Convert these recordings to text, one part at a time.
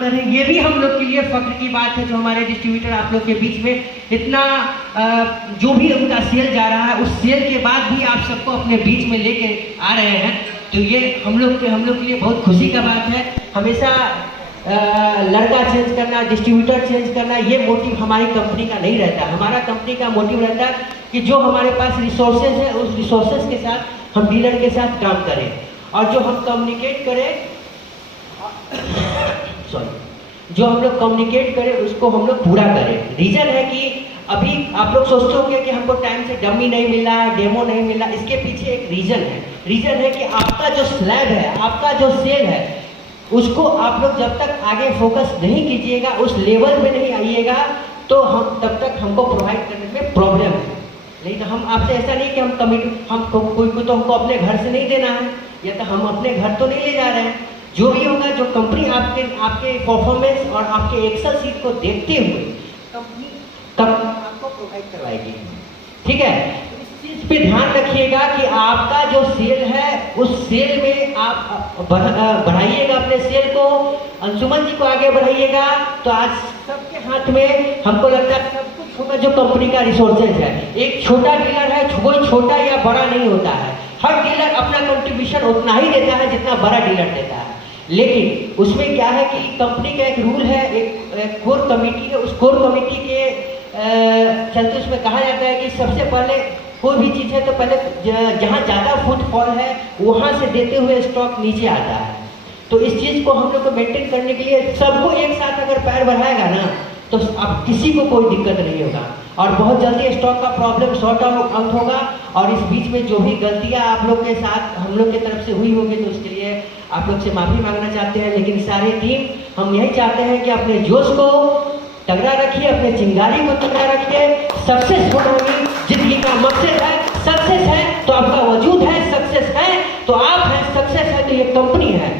कर रहे हैं, ये भी हम लोग के लिए फख्र की बात है। जो हमारे डिस्ट्रीब्यूटर आप लोग के बीच में इतना जो भी उनका सेल जा रहा है, उस सेल के बाद भी आप सबको अपने बीच में लेके आ रहे हैं, तो ये हम लोग के लिए बहुत खुशी का बात है। हमेशा लड़का चेंज करना, डिस्ट्रीब्यूटर चेंज करना, ये मोटिव हमारी कंपनी का नहीं रहता। हमारा कंपनी का मोटिव रहता है कि जो हमारे पास रिसोर्सेज है, उस रिसोर्सेज के साथ हम डीलर के साथ काम करें, और जो हम कम्युनिकेट करें जो हम लोग कम्युनिकेट करें उसको हम लोग पूरा करें। रीजन है कि अभी आप लोग सोचते होंगे कि हमको टाइम से डमी नहीं मिला, डेमो नहीं मिला, इसके पीछे एक रीजन है कि आपका जो स्लैब है, आपका जो सेल है, उसको आप लोग जब तक आगे फोकस नहीं कीजिएगा, उस लेवल में नहीं आइएगा, तो हम तब तक हमको प्रोवाइड करने में प्रॉब्लम है। नहीं तो हम आपसे ऐसा नहीं कि हम कमिटी कोई को तो हमको अपने घर से नहीं देना है, या तो हम अपने घर तो नहीं ले जा रहे हैं। जो भी होगा, जो कंपनी आपके परफॉर्मेंस और आपके एक्सेल सीट को देखते हुए कंपनी आपको प्रोवाइड करवाएगी। ठीक है, इस चीज पे ध्यान रखिएगा कि आपका जो सेल है, उस सेल में आप बढ़ाइएगा अपने सेल को, अंशुमन जी को आगे बढ़ाइएगा। तो आज सबके हाथ में हमको लगता है सब कुछ होगा जो कंपनी का रिसोर्सेज है। एक छोटा डीलर है, कोई छोटा या बड़ा नहीं होता है, हर डीलर अपना कंट्रीब्यूशन उतना ही देता है जितना बड़ा डीलर देता है। लेकिन उसमें क्या है कि कंपनी का एक रूल है, एक कोर कमेटी है, उस कोर कमेटी के चलते उसमें कहा जाता है कि सबसे पहले कोई भी चीज़ है तो पहले जहाँ ज़्यादा फुटफॉल है वहाँ से देते हुए स्टॉक नीचे आता है। तो इस चीज़ को हम लोग को मेंटेन करने के लिए सबको एक साथ अगर पैर बढ़ाएगा ना, तो अब किसी को कोई दिक्कत नहीं होगा, और बहुत जल्दी स्टॉक का प्रॉब्लम सॉर्ट आउट होगा। और इस बीच में जो भी गलतियां आप लोग के साथ हम लोग की तरफ से हुई होगी, तो उसके लिए आप लोग से माफ़ी मांगना चाहते हैं। लेकिन सारी टीम हम यही चाहते हैं कि अपने जोश को तगड़ा रखिए, अपने चिंगारी को तगड़ा रखिए। सक्सेस होना ही जिंदगी का मकसद है। सक्सेस है तो आपका वजूद है, सक्सेस है तो आप हैं, सक्सेस है तो ये कंपनी है।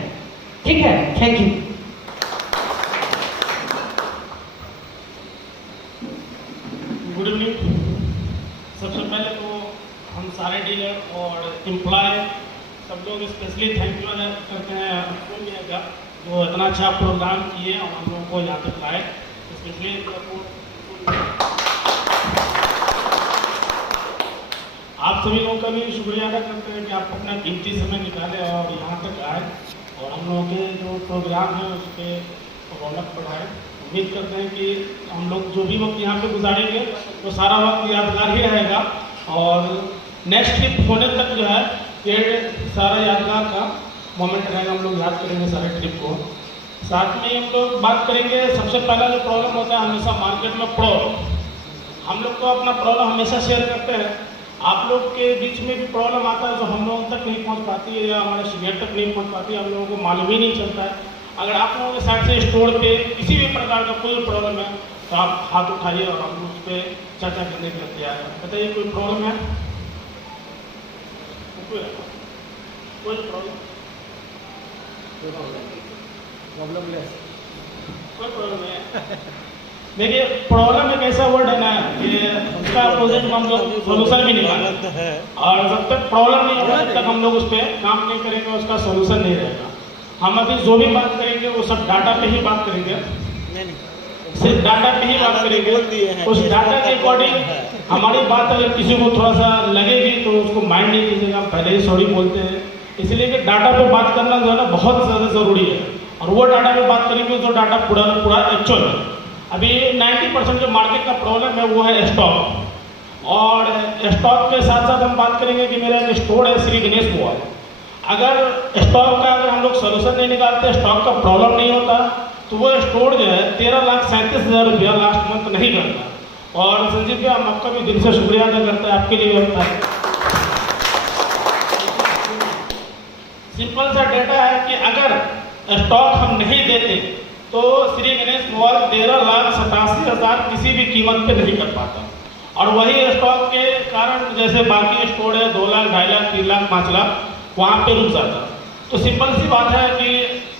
ठीक है, थैंक यू। Good evening. सबसे पहले तो हम सारे डीलर और एम्प्लॉय सब लोग स्पेशली थैंक यू करते हैं अंशुमन भैया का, जो इतना अच्छा प्रोग्राम किए और हम लोगों को यहाँ तक लाए। स्पेशली आप सभी लोगों का भी शुक्रिया अदा करते हैं कि आप अपना कीमती समय निकाले और यहाँ तक आए, और हम लोगों के जो प्रोग्राम है उस पर रौनक बढ़ाए। उम्मीद करते हैं कि हम लोग जो भी वक्त यहाँ पे गुजारेंगे तो सारा वक्त यादगार ही रहेगा, और नेक्स्ट ट्रिप होने तक जो है ये सारा यादगार का मोमेंट रहेगा। हम लोग याद करेंगे सारे ट्रिप को। साथ में हम लोग बात करेंगे, सबसे पहला जो प्रॉब्लम होता है हमेशा मार्केट में प्रॉब्लम, हम लोग तो अपना प्रॉब्लम हमेशा शेयर करते हैं। आप लोग के बीच में भी प्रॉब्लम आता है जो हम लोगों तक नहीं पहुँच पाती है, या हमारे सीनियर तक नहीं पहुँच पाती है, हम लोगों को मालूम ही नहीं चलता है। अगर आप लोगों के साइड से स्टोर पे किसी भी प्रकार का कोई प्रॉब्लम है तो आप हाथ उठाइए और हम उस पर चर्चा करने के लिए तैयार हैं। बताइए, कोई प्रॉब्लम है? कोई प्रॉब्लम नहीं है। देखिए, प्रॉब्लम एक ऐसा वर्ड है ना, ये उसका अपोजिट में हम लोग सोल्यूशन भी निकालते हैं, और जब तक प्रॉब्लम नहीं होगा तब तक हम लोग उस पर काम नहीं करेंगे, उसका सोल्यूशन नहीं रहेगा। हम अभी जो भी बात करेंगे वो सब डाटा पे ही बात करेंगे, सिर्फ डाटा पे ही बात करेंगे। उस डाटा के अकॉर्डिंग हमारी बात अगर किसी को थोड़ा सा लगेगी तो उसको माइंड नहीं कीजिएगा, पहले ही सॉरी बोलते हैं। इसलिए कि डाटा पे बात करना जो है ना बहुत ज़्यादा ज़रूरी है, और वो डाटा पे बात करेंगे जो डाटा पूरा एक्चुअल है। अभी 90% जो मार्केट का प्रॉब्लम है वो है स्टॉक, और स्टॉक के साथ साथ हम बात करेंगे कि मेरा एक स्टोर है श्री गणेश मोबाइल। अगर स्टॉक का अगर हम लोग सोल्यूशन नहीं निकालते, स्टॉक का प्रॉब्लम नहीं होता, तो वो स्टोर जो है 13,37,000 रुपया लास्ट मंथ नहीं करता। और संजीव भैया, हम आपका भी दिल से शुक्रिया अदा करते हैं, आपके लिए होता है। सिंपल सा डेटा है कि अगर स्टॉक हम नहीं देते तो श्री गणेश मोबाइल 13,87,000 किसी भी कीमत पे नहीं कर पाता, और वही स्टॉक के कारण जैसे बाकी स्टोर है 2 लाख, 2.5 लाख, 3 लाख, 5 लाख वहाँ पे रुक जाता। तो सिंपल सी बात है कि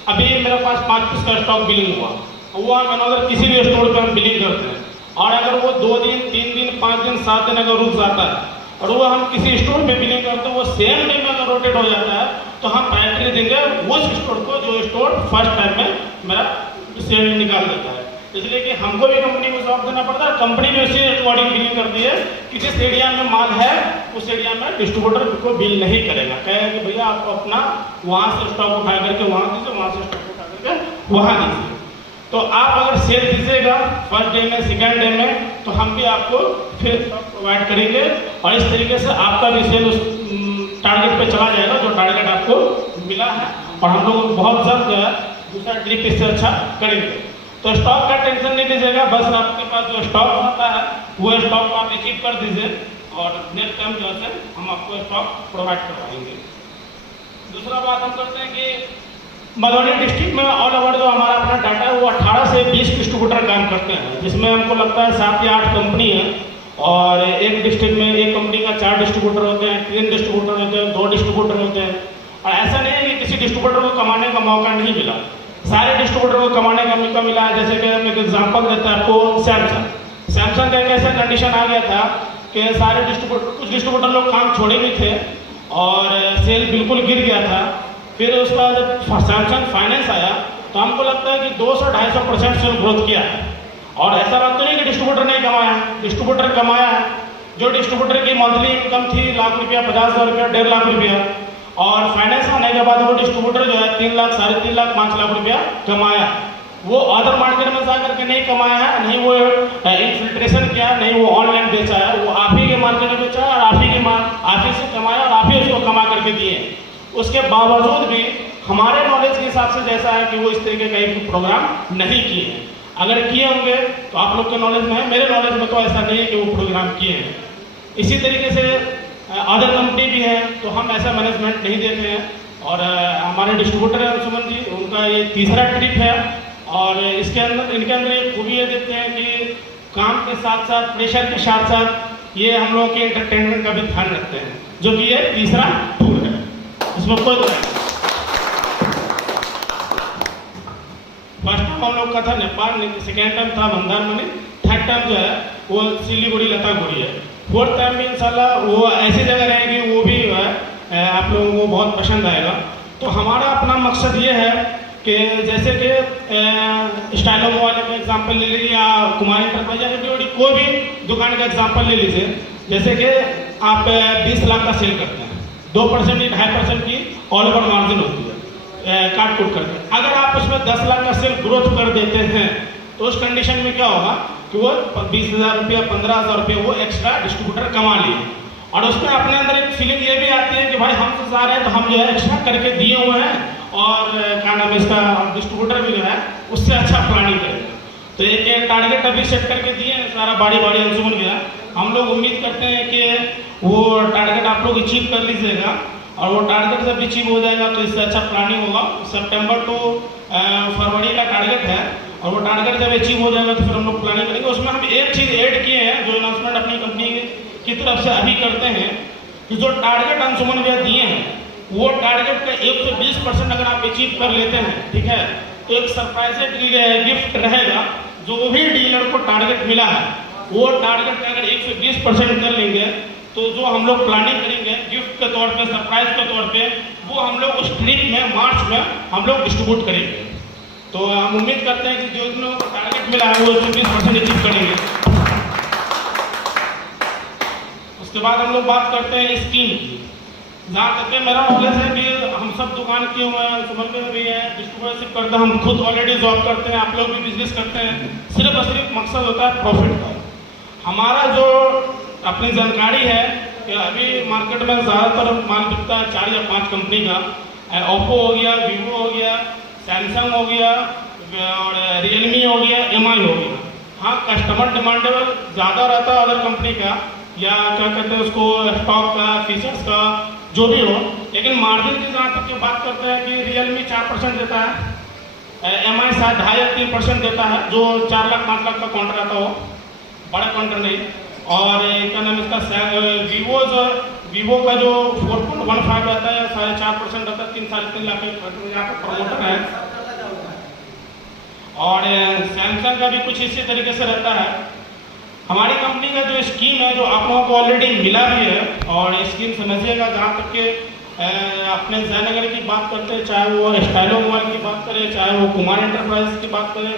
अभी मेरे पास 5 पीस का स्टॉक बिलिंग हुआ, वो हम अगर किसी भी स्टोर पे हम बिलिंग करते हैं, और अगर वो 2 दिन, 3 दिन, 5 दिन, 7 दिन अगर रुक जाता है, और वो हम किसी स्टोर पे बिलिंग करते हैं, वो सेम डे में अगर रोटेट हो जाता है, तो हम प्रायोरिटी देंगे उस स्टोर को जो स्टोर फर्स्ट टाइम में मेरा उससे निकाल देता है। इसलिए कि हमको भी कंपनी को जवाब देना पड़ता है, कंपनी भी उसी अकॉर्डिंग बिलिंग करती है कि जिस एरिया में माल है उस एरिया में डिस्ट्रीब्यूटर को बिल नहीं करेगा, कहेगा कि भैया आपको अपना वहाँ से स्टॉक उठा करके वहाँ दीजिए, वहाँ से स्टॉक उठा करके वहाँ दीजिए। तो आप अगर सेल दीजिएगा फर्स्ट डे में, सेकेंड डे में, तो हम भी आपको फिर स्टॉक प्रोवाइड करेंगे और इस तरीके से आपका भी सेल उस टारगेट पे चला जाएगा जो टारगेट आपको मिला है, और हम लोग बहुत जल्द जो है दूसरा ट्रिप इससे अच्छा करेंगे। तो स्टॉक का टेंशन नहीं लीजिएगा, बस आपके पास जो स्टॉक आता है वो स्टॉक को आप अचीव कर दीजिए और नेक्स्ट टाइम जो है हम आपको स्टॉक प्रोवाइड करवाएंगे। दूसरा बात हम करते हैं कि मधुबनी डिस्ट्रिक्ट में ऑल ओवर जो हमारा अपना डाटा है वो 18 से 20 डिस्ट्रीब्यूटर काम करते हैं, जिसमें हमको लगता है 7 या 8 कंपनी है, और एक डिस्ट्रिक्ट में एक कंपनी का 4 डिस्ट्रीब्यूटर होते हैं, 3 डिस्ट्रीब्यूटर होते हैं, 2 डिस्ट्रीब्यूटर होते हैं। और ऐसा नहीं है कि किसी डिस्ट्रीब्यूटर को कमाने का मौका नहीं मिला, सारे डिस्ट्रीब्यूटर को कमाने का मौका मिला है। जैसे कि हम एक एग्जाम्पल देते हैं आपको, सैमसंग का एक ऐसा कंडीशन आ गया था कि सारे डिस्ट्रीब्यूटर, कुछ डिस्ट्रीब्यूटर लोग काम छोड़े भी थे और सेल बिल्कुल गिर गया था। फिर उसका जब सैमसंग फाइनेंस आया तो हमको लगता है कि 200-250% सेल ग्रोथ किया है। और ऐसा बात तो नहीं कि डिस्ट्रीब्यूटर नहीं कमाया है, डिस्ट्रीब्यूटर कमाया है। जो डिस्ट्रीब्यूटर की मंथली इनकम थी ₹1,00,000, ₹50,000, ₹1,50,000, और फाइनेंस आने के बाद वो डिस्ट्रीब्यूटर जो है 3 लाख, 3.5 लाख, 5 लाख रुपया कमाया। वो अदर मार्केट में जा करके नहीं कमाया है, नहीं वो इन्फिल्ट्रेशन किया, नहीं वो ऑनलाइन बेचा है, वो आप ही के मार्केट में बेचा है और आप ही से कमाया और आप ही उसको कमा करके दिए। उसके बावजूद भी हमारे नॉलेज के हिसाब से जैसा है कि वो इस तरीके का एक प्रोग्राम नहीं किए हैं। अगर किए होंगे तो आप लोग के नॉलेज में है, मेरे नॉलेज में तो ऐसा नहीं है कि वो प्रोग्राम किए हैं। इसी तरीके से अदर कंपनी भी है तो हम ऐसा मैनेजमेंट नहीं देते हैं। और हमारे डिस्ट्रीब्यूटर हैं सुमन जी, उनका ये तीसरा ट्रिप है, और इनके अंदर एक खूबी ये देते हैं कि काम के साथ साथ, प्रेशर के साथ साथ ये हम लोग के एंटरटेनमेंट का भी ध्यान रखते हैं, जो कि ये तीसरा टूर है, इसमें कोई फर्स्ट टाइम हम लोग का था नेपाल, सेकेंड टाइम था मंदारमनी, थर्ड टाइम जो है वो सिलीगुड़ी लतागुड़ी है, फोर्थ टाइम भी इंशाल्लाह वो ऐसी जगह रहेगी, वो भी जो है आप लोगों को बहुत पसंद आएगा। तो हमारा अपना मकसद ये है कि जैसे कि स्टाइलो मोबाइल का एग्जांपल ले लीजिए या कुमारी इंटरप्राइज, कोई भी दुकान का एग्जांपल ले लीजिए। जैसे कि आप 20 लाख का सेल करते हैं, 2% या 2.5% की ऑल ओवर मार्जिन होती है काट कूट करके। अगर आप उसमें 10 लाख का सेल ग्रोथ कर देते हैं तो उस कंडीशन में क्या होगा कि वो 20,000 रुपया, 15,000 रुपया वो एक्स्ट्रा डिस्ट्रीब्यूटर कमा लिए, और उसमें अपने अंदर एक फीलिंग ये भी आती है कि भाई हम तो जा रहे हैं तो हम जो है एक्स्ट्रा करके दिए हुए हैं, और क्या नाम है इसका, डिस्ट्रीब्यूटर भी जो है उससे अच्छा प्लानिंग करेगा। तो एक टारगेट अभी सेट करके दिए हैं, सारा बाड़ी अंशुमन गया। हम लोग उम्मीद करते हैं कि वो टारगेट आप लोग अचीव कर लीजिएगा, और वो टारगेट जब अचीव हो जाएगा तो इससे अच्छा प्लानिंग होगा। सितंबर टू फरवरी का टारगेट है, और वो टारगेट जब अचीव हो जाएगा तो फिर हम लोग प्लानिंग करेंगे। उसमें हम एक चीज़ ऐड किए हैं जो अनाउंसमेंट अपनी कंपनी की तरफ से अभी करते हैं कि जो टारगेट अंशुमन भैया दिए हैं वो टारगेट का 1 से 20% अगर आप अचीव कर लेते हैं, ठीक है, तो एक सरप्राइज गिफ्ट रहेगा। जो भी डीलर को टारगेट मिला है वो टारगेट अगर 1 से 20% कर लेंगे तो जो हम लोग प्लानिंग करेंगे गिफ्ट के तौर पे, सरप्राइज के तौर पे, वो हम लोग उस ट्रिप में मार्च में हम लोग डिस्ट्रीब्यूट करेंगे। तो हम उम्मीद करते हैं कि जो लोगों को टारगेट मिला है वो 20% अचीव करेंगे। उसके बाद हम लोग बात करते हैं स्कीम की। जहाँ तक मेरा नॉलेज है कि हम सब दुकान किए हुए हैं, सुमन में भी है, डिस्ट्रीब्यूटरशिप करते हैं, हम खुद ऑलरेडी जॉब करते हैं, आप लोग भी बिजनेस करते हैं। सिर्फ और सिर्फ मकसद होता है प्रॉफिट का। हमारा जो अपनी जानकारी है कि अभी मार्केट में ज़्यादातर माल बिकता है 4 या 5 कंपनी का, ओप्पो हो गया, वीवो हो गया, सैमसंग हो गया, और रियलमी हो गया, MI हो गया। हाँ, कस्टमर डिमांडेबल ज़्यादा रहता है अदर कंपनी का, या क्या कहते हैं उसको, स्टॉक का, फीचर्स का, जो भी हो। लेकिन मार्जिन की जहाँ तक की बात करते हैं कि रियलमी 4% देता है, MI शायद 2.5 या 3% देता है, जो 4 लाख 5 लाख का काउंटर आता हो, बड़ा काउंटर नहीं। और क्या नाम इसका, वीवो का जो 4.15 रहता है, 4.5% रहता है, 3-3.5 लाख यहाँ पर प्रमोटर है। और सैमसंग का भी कुछ इसी तरीके से रहता है। हमारी कंपनी का जो स्कीम है, जो आप लोगों को ऑलरेडी मिला भी है, और स्कीम समझिएगा, जहाँ तक के अपने जयनगर की बात करते हैं, चाहे वो स्टाइलो मोबाइल की बात करें, चाहे वो कुमार एंटरप्राइज की बात करें,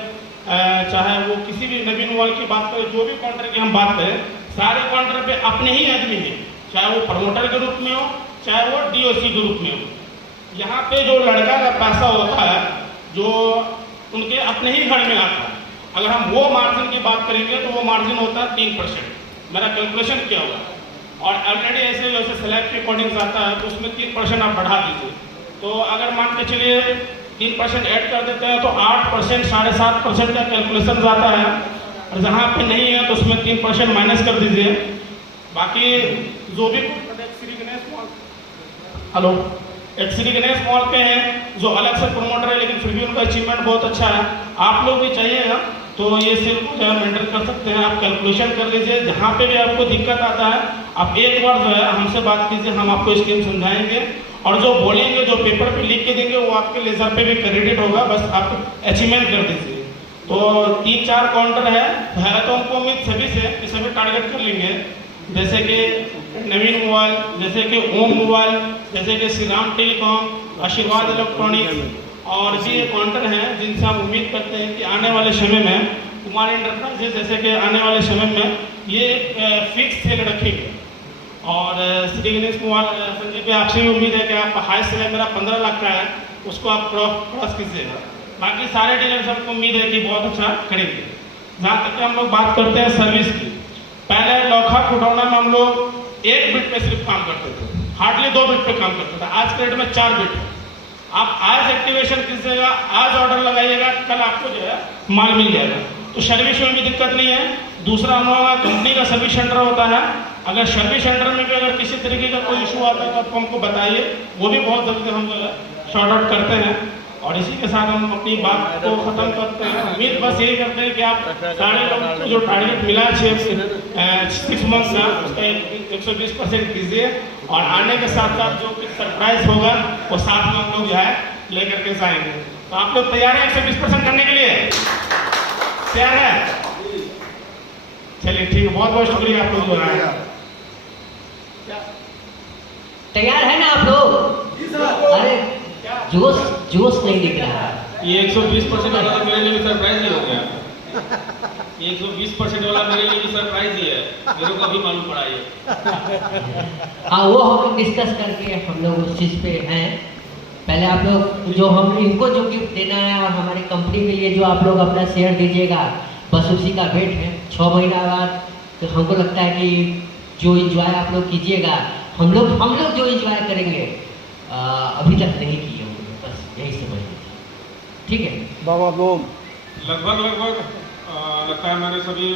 चाहे वो किसी भी नवीन मोबाइल की बात करें, जो भी काउंटर की हम बात करें, सारे काउंटर पे अपने ही आदमी हैं, चाहे वो प्रमोटर के रूप में हो, चाहे वो DOC के रूप में हो। यहाँ पे जो लड़का का पैसा होता है, जो उनके अपने ही घर में आता है, अगर हम वो मार्जिन की बात करेंगे तो वो मार्जिन होता है 3%। मेरा कैलकुलेशन क्या होगा, और ऑलरेडी ऐसे वैसे स्लैब के अकॉर्डिंग आता है तो उसमें 3% आप बढ़ा दीजिए, तो अगर मान के चलिए 3% ऐड कर देते हैं तो 8%, 7.5% का कैलकुलेशन आता है, और जहाँ पे नहीं है तो उसमें 3% माइनस कर दीजिए। बाकी जो भी Shri Ganesh mall, hello, Shri Ganesh mall पे हैं जो अलग से प्रमोटर है, लेकिन फिर भी उनका अचीवमेंट बहुत अच्छा है। आप लोग भी चाहिएगा तो ये सिर्फ जो है मेंटेन कर सकते हैं, आप कैलकुलेशन कर लीजिए। जहाँ पे भी आपको दिक्कत आता है आप एक बार जो है हमसे बात कीजिए, हम आपको स्कीम समझाएंगे, और जो बोलेंगे, जो पेपर पे लिख के देंगे, वो आपके लेजर पे भी क्रेडिट होगा, बस आप अचीवमेंट कर दीजिए। तो 3-4 काउंटर है तो हमको उम्मीद सभी से कि सभी टारगेट कर लेंगे, जैसे कि नवीन मोबाइल, जैसे कि ओम मोबाइल, जैसे कि श्री राम टेलीकॉम, आशीर्वाद इलेक्ट्रॉनिक्स, और भी ये काउंटर हैं जिनसे हम उम्मीद करते हैं कि आने वाले समय में कुमार एंटरप्राइजेस जैसे कि आने वाले समय में ये फिक्स सेल रखेंगे। और श्री गणेश कुमार संजय पे आपसे भी उम्मीद है कि आप हाई सेल मेरा 15 लाख का है, उसको आप क्रॉस कीजिएगा। बाकी सारे डीलर सबको उम्मीद है कि बहुत अच्छा करेंगे। जहाँ तक हम लोग बात करते हैं सर्विस की, पहले लौखा खुटौना में हम लोग 1 बिट पे सिर्फ काम करते थे, हार्डली 2 बिट पे काम करते थे। आज के डेट में 4 बिट है। आप आज एक्टिवेशन कीजिएगा, आज ऑर्डर लगाइएगा, कल आपको जो है माल मिल जाएगा। तो सर्विस में भी दिक्कत नहीं है। दूसरा हम लोग कंपनी का सर्विस सेंटर होता है, अगर सर्विस सेंटर में भी अगर किसी तरीके का कोई इशू आता है तो आपको हमको बताइए, वो भी बहुत जल्दी हम जो है शॉर्ट आउट करते हैं। और इसी के साथ हम अपनी बात को खत्म करते हैं। उम्मीद बस यही करते हैं कि आप सारे लोगों को जो टारगेट मिला 6 मंथ का, उसका 120% कीजिए, और आने के साथ साथ जो कुछ सरप्राइज होगा वो साथ में हम लोग जो है लेकर के जाएंगे। तो आप लोग तैयार हैं 120% करने के लिए? तैयार है? चलिए ठीक है, बहुत बहुत शुक्रिया आप लोग जो आए। तैयार है ना आप लोग? अरे जोश नहीं दिख रहा। ये 120% वाला मेरे लिए भी सरप्राइज ही हो गया। ये 120% वाला मेरे लिए भी सरप्राइज ही है, मेरे को अभी मालूम पड़ा ये। हाँ, वो हम लोग डिस्कस करके हम लोग उस चीज़ पे हैं। पहले आप लोग जो हम इनको जो गिफ्ट देना है और हमारी कंपनी के लिए जो आप लोग अपना शेयर दीजिएगा, बस उसी का वेट है। 6 महीना बाद तो हमको लगता है कि जो इंजॉय आप लोग कीजिएगा, हम लोग जो इंजॉय करेंगे अभी तक नहीं किए होंगे, बस यही समझ लीजिए। ठीक है बाबा बोम लगभग लगता है मैंने सभी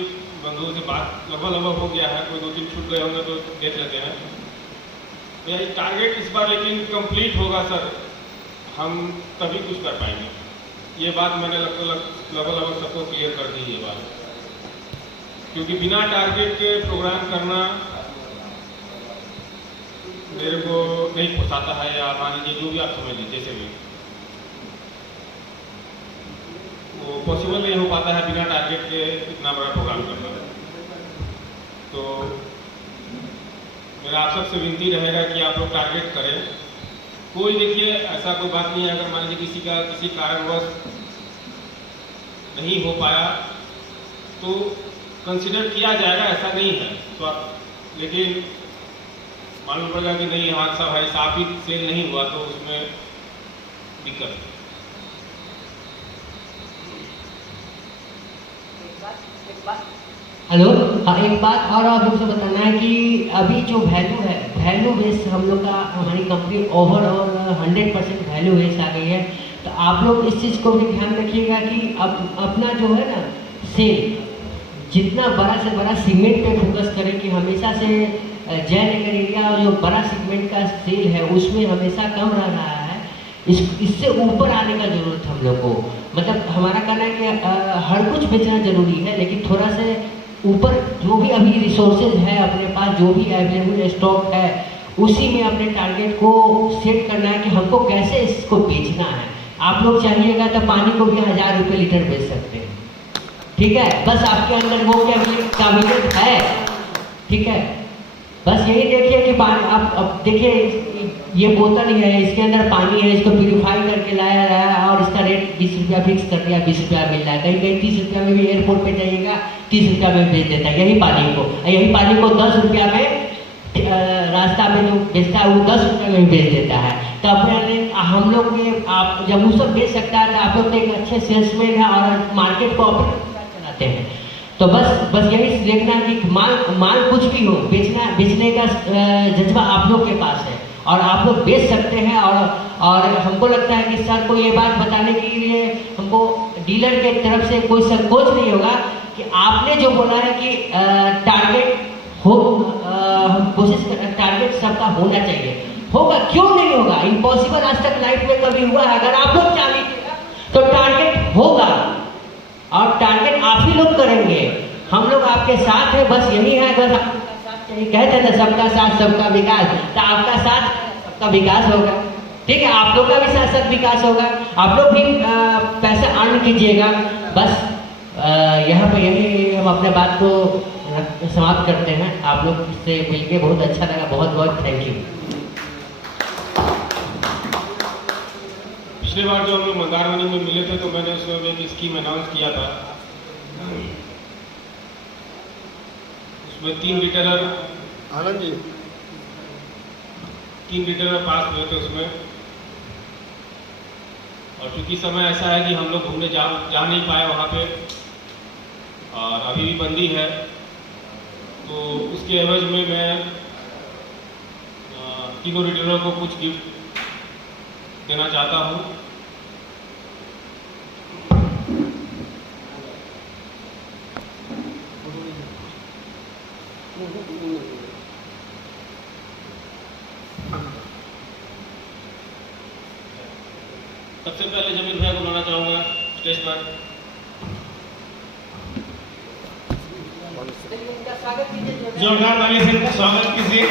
बंधुओं से बात लगभग हो गया है। कोई 2-3 छूट गए होंगे तो देख लेते हैं। यही टारगेट इस बार लेकिन कंप्लीट होगा सर, हम तभी कुछ कर पाएंगे। ये बात मैंने लगभग सबको क्लियर कर दी ये बात, क्योंकि बिना टारगेट के प्रोग्राम करना मेरे को नहीं पोसाता है, या मान लीजिए जो भी आप समझ लीजिए, जैसे भी वो पॉसिबल नहीं हो पाता है बिना टारगेट के इतना बड़ा प्रोग्राम करना। तो मेरा आप सबसे विनती रहेगा कि आप लोग टारगेट करें। कोई देखिए ऐसा कोई बात नहीं है, अगर मान लीजिए किसी कारणवश नहीं हो पाया तो कंसिडर किया जाएगा, ऐसा नहीं है। तो आप लेकिन मालूम पड़ेगा कि नहीं हादसा भाई साफ ही सेल नहीं हुआ तो उसमें दिक्कत। हेलो, हाँ, एक बात और आप लोग से बताना है कि अभी जो वैल्यू है, वैल्यू बेस हम लोग का, हमारी कंपनी ओवरऑल 100% वैल्यू बेस आ गई है। तो आप लोग इस चीज़ को भी ध्यान रखिएगा कि अपना जो है ना सेल, जितना बड़ा से बड़ा सीमेंट पे फोकस करें कि हमेशा से जयनगर एरिया जो बड़ा सेगमेंट का सेल है उसमें हमेशा कम रह रहा है। इससे ऊपर आने का जरूरत हम लोग को, मतलब हमारा कहना है कि हर कुछ बेचना जरूरी है, लेकिन थोड़ा से ऊपर जो भी अभी रिसोर्सेज है अपने पास, जो भी अवेलेबल स्टॉक है, उसी में अपने टारगेट को सेट करना है कि हमको कैसे इसको बेचना है। आप लोग चाहिएगा तो पानी को भी 1000 रुपये लीटर बेच सकते हैं, ठीक है? बस आपके अंदर वो काबिलियत है, ठीक है? बस यही देखिए कि पानी अब देखिए ये बोतल ही है, इसके अंदर पानी है, इसको प्यूरिफाई करके लाया रहा है और इसका रेट 20 रुपया फिक्स कर दिया, 20 रुपया मिल रहा है। कहीं कहीं 30 रुपया में भी एयरपोर्ट पे जाइएगा 30 रुपया में बेच देता है यही पानी को 10 रुपया में रास्ता में जो बेचता है वो 10 रुपये में बेच देता है। तो अपने हम लोग के आप जब वो सब बेच सकता है तो आप लोग तो एक अच्छे सेल्समैन है और मार्केट को अपने चलाते हैं। तो बस यही देखना कि माल कुछ भी हो, बेचने का जज्बा आप लोग के पास है और आप लोग बेच सकते हैं। और हमको लगता है कि सर को ये बात बताने के लिए हमको डीलर के तरफ से कोई संकोच नहीं होगा कि आपने जो बोला है कि टारगेट हो, टारगेट सबका होना चाहिए, होगा, क्यों नहीं होगा? इम्पॉसिबल आज तक लाइफ में कभी हुआ है? अगर आप लोग चाह लीजिएगा तो टारगेट होगा और टारगेट आप ही लोग करेंगे, हम लोग आपके साथ हैं। बस यही है, बस आपका साथ चाहिए। कहते हैं ना सबका साथ सबका विकास, तो आपका साथ सबका विकास होगा। ठीक है, आप लोग का भी साथ साथ विकास होगा, आप लोग भी पैसा अर्न कीजिएगा। बस यहाँ पे यही हम अपने बात को समाप्त करते हैं। आप लोग से मिलके बहुत अच्छा लगा, बहुत बहुत थैंक यू। पिछली बार जो हम लोग मंदारमनी में मिले थे तो मैंने उसमें एक स्कीम अनाउंस किया था। उसमें 3 रिटेलर आनंद जी 3 रिटेलर पास हुए थे उसमें। और चूंकि समय ऐसा है कि हम लोग घूमने जा नहीं पाए वहाँ पे और अभी भी बंदी है, तो उसके एवज में मैं तीनों रिटेलर को कुछ गिफ्ट देना चाहता हूँ। सबसे पहले जमील भैया को बुलाना चाहूँगा स्टेज पर। जोरदार ताली से इनका स्वागत कीजिए।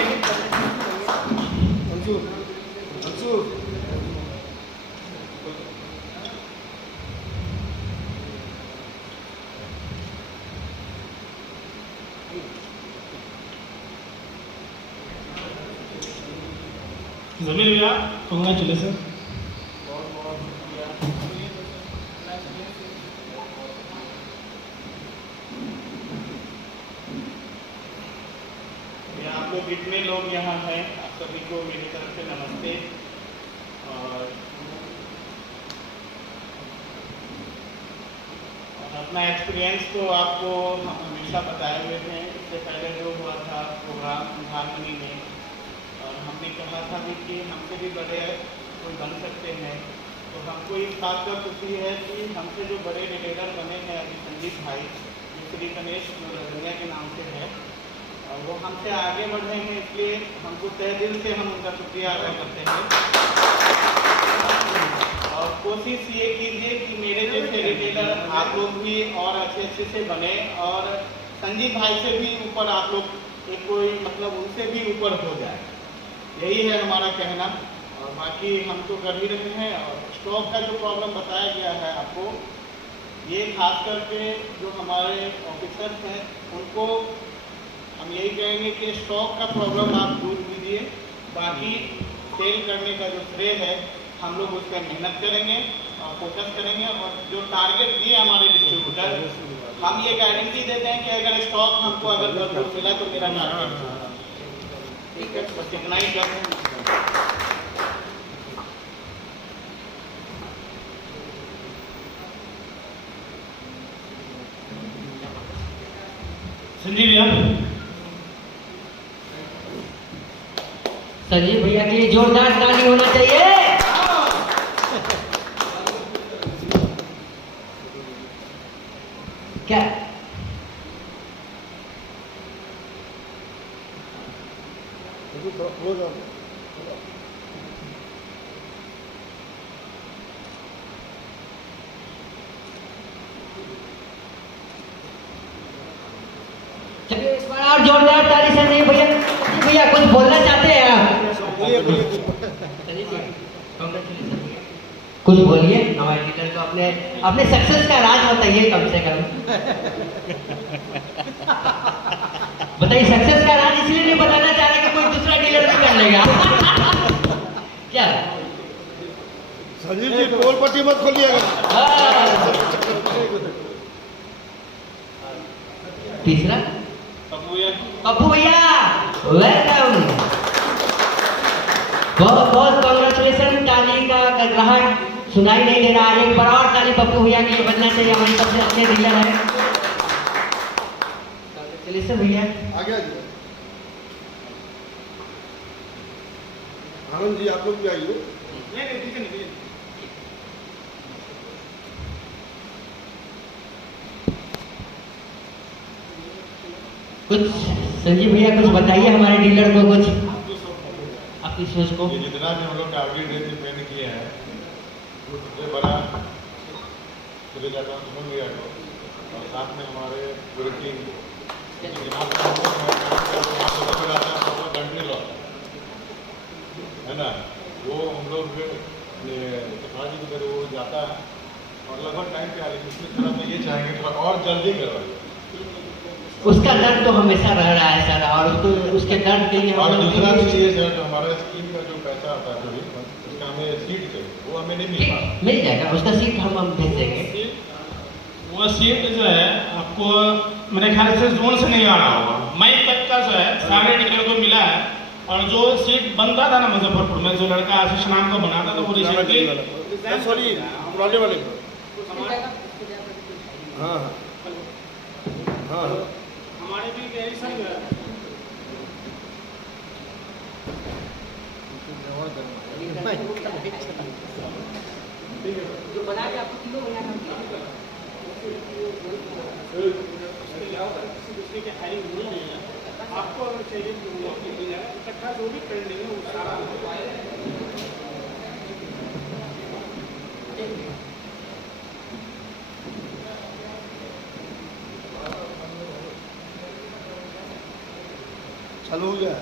जमील भैया कांग्रेचुलेसन। आप लोग जितने लोग यहाँ हैं आप सभी को मेरी तरफ से नमस्ते। और अपना एक्सपीरियंस तो आपको हम हमेशा बताए हुए थे। इससे पहले जो हुआ था प्रोग्राम मंदारमनी में, और हमने कहा था कि हमसे भी बड़े कोई बन सकते हैं। तो हमको इस बात का खुशी है कि हमसे जो बड़े रिटेलर बने हैं अभी संजीव भाई, श्री गणेश जो रजनिया के नाम से है, और वो हमसे आगे बढ़ रहे हैं, इसलिए हमको तहे दिल से हम उनका शुक्रिया अदा करते हैं। और कोशिश ये कीजिए कि मेरे जैसे रिटेलर आप लोग भी और अच्छे से बने और संजीव भाई से भी ऊपर आप लोग एक कोई मतलब उनसे भी ऊपर हो जाए, यही है हमारा कहना। और बाकी हम तो कर ही रहे हैं। और स्टॉक का जो प्रॉब्लम बताया गया है आपको, ये खास करके जो हमारे ऑफिसर्स हैं उनको हम यही कहेंगे कि स्टॉक का प्रॉब्लम आप दूर कीजिए। बाकी सेल करने का जो श्रेय है हम लोग उस पर मेहनत करेंगे और फोकस करेंगे। और जो टारगेट दिए हमारे डिस्ट्रीब्यूटर, हम ये गारंटी देते हैं कि अगर स्टॉक हमको अगर भरपूर मिला तो मेरा टारगेट होगा। ठीक है, बस इतना ही कहते हैं। संजीव भैया, संजीव भैया के लिए जोरदार ताली होना चाहिए। क्या चलिए इस बार और जोरदार ताली संजीव भैया। संजीव भैया कुछ बोलना चाहते हैं आप? कुछ बोलिए, हमारे लीडर को अपने सक्सेस का राज बताइए कम से कम। बताइए सक्सेस का राज इसलिए नहीं बताना चाह कर लेगा। क्या संजीव जी पोल पट्टी मत खोलिएगा। तीसरा पप्पू भैया वेलकम, बहुत बहुत कॉन्ग्रेचुलेसन। ताली का गड़गड़ाहट सुनाई नहीं दे रहा, एक बार और ताली पप्पू भैया के लिए बजना चाहिए, हमारे सबसे अच्छे डीलर है। कॉन्ग्रेचुलेसन भैया। आगे आइए आनंद जी, आप लोग भी आइए। कुछ संजीव भैया कुछ बताइए हमारे डीलर को, कुछ आपकी सोच को। ये जितना भी हम लोग टारगेट रेट डिपेंड किए हैं, उससे बड़ा चले जाता हूँ सुन लिया को, और साथ में हमारे पूरी टीम कंट्री लॉ है ना, वो हम लोग टेक्नोलॉजी की तरह वो जाता है और लगभग टाइम पे आ रही है। इसलिए थोड़ा मैं ये चाहेंगे थोड़ा और जल्दी करवाइए। उसका दर्द तो हमेशा रह रहा है सर, और उसको उसके दर्द के लिए हम और लोग दूसरा चीज ये सर, जो हमारा स्कीम का जो पैसा आता है जो भी उसका हमें सीट चाहिए, वो हमें नहीं मिल रहा। मिल जाएगा, उसका सीट हम भेज देंगे। वो सीट जो है आपको मेरे ख्याल से जून से नहीं आ रहा होगा, मई तक का जो है सारे डीलर को मिला है। और जो सीट बनता था ना मुजफ्फरपुर में, जो लड़का आशीष नाम का बना था, तो वो रिसेंटली सॉरी पुराने वाले को। हाँ हाँ हाँ हमारे भी यही संग है। जो बना के आपको किलो बना आपको अगर चाहिए इकट्ठा जो भी पेंडिंग है वो सारा चालू हो गया।